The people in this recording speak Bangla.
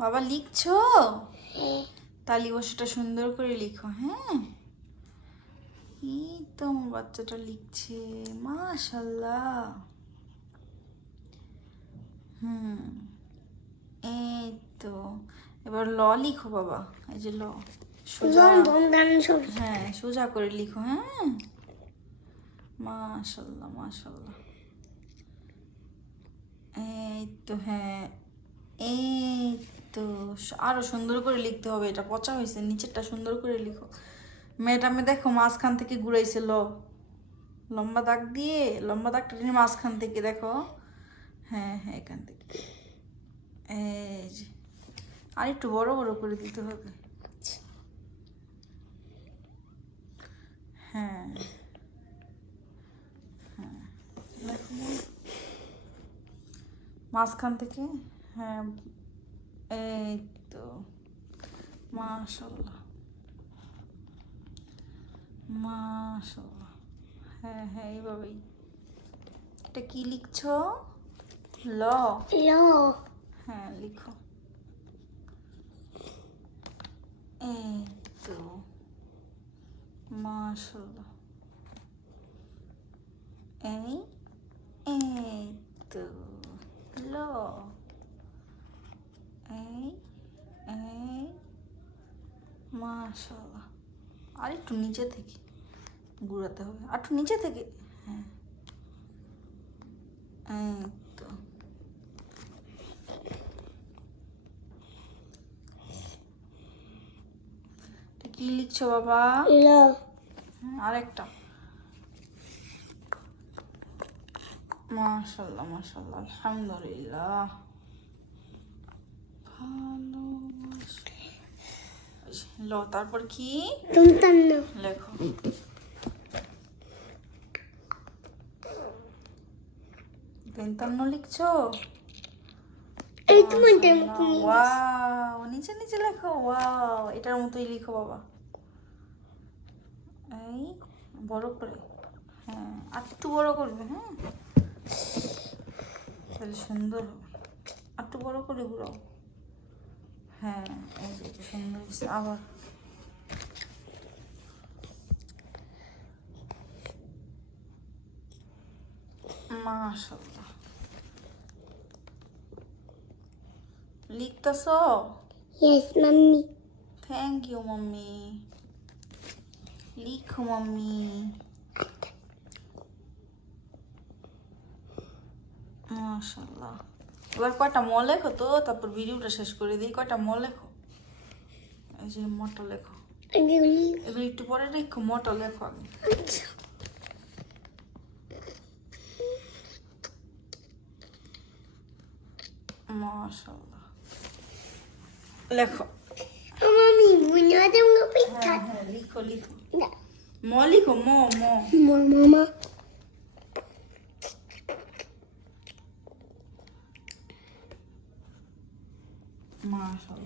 বাবা লিখছো? তালি বসাটা সুন্দর করে লিখো হ্যাঁ? এই তো আমার বাচ্চাটা লিখছে মাশাল্লাহ। হুম এই তো এবার ল লিখো বাবা এই যে ল। সোজা হ্যাঁ সোজা করে লিখো হ্যাঁ? মাশাল্লাহ মাশাল্লাহ। এই তো হ্যাঁ এই তো স- আরও সুন্দর করে লিখতে হবে এটা পচা হয়েছে নিচেরটা সুন্দর করে লিখো। ম্যাডামে দেখো মাঝখান থেকে ঘুরাইছে ল। লম্বা দাগ দিয়ে লম্বা দাগটা টেনে মাঝখান থেকে দেখো। হ্যাঁ হ্যাঁ এখান থেকে। এই যে। আর একটু বড় বড় করে দিতে হবে। হ্যাঁ। হ্যাঁ লেখো মাঝখান থেকে হ্যাঁ এই তো মাশাল্লাহ মাশাল্লাহ হ্যাঁ হ্যাঁ এইভাবেই। এটা কি লিখছো? ল। হ্যাঁ লিখো। এই তো মাশাল্লাহ এই এই তো ল। এই এই মাশাল্লাহ আর একটু নিচে থেকে ঘুরাতে হবে। আর একটু নিচে থেকে? হ্যাঁ। তো। কি লিখছো বাবা? আরেকটা। মাশাল্লাহ মাশাল্লাহ আলহামদুলিল্লাহ। ল তারপর কি? লেখো। তেন্তান্ন লিখছো? ওয়াও নিচে নিচে লেখো। ওয়াও এটার মতোই লিখো বাবা। এই বড় করে। হ্যাঁ আর একটু বড় করবে হ্যাঁ? তাহলে সুন্দর হবে। আর একটু বড় করে ঘুরাও। হ্যাঁ এই যে সুন্দর আবার। মাশাল্লাহ লিখতেছ? Yes, mommy. Thank you mommy. লিখো মাম্মি। মাশাল্লাহ এবার কয়টা ম লেখো তো? তারপর ভিডিওটা শেষ করে দিই। কয়টা ম লেখো? এই যে মটো লেখো? এগুলো একটু পরে রেখো মটো লেখো আগে। মাশাল্লাহ লেখো a big হ্যাঁ হ্যাঁ লিখো লিখো. ম লিখো ম ম Mama. মাশাল্লাহ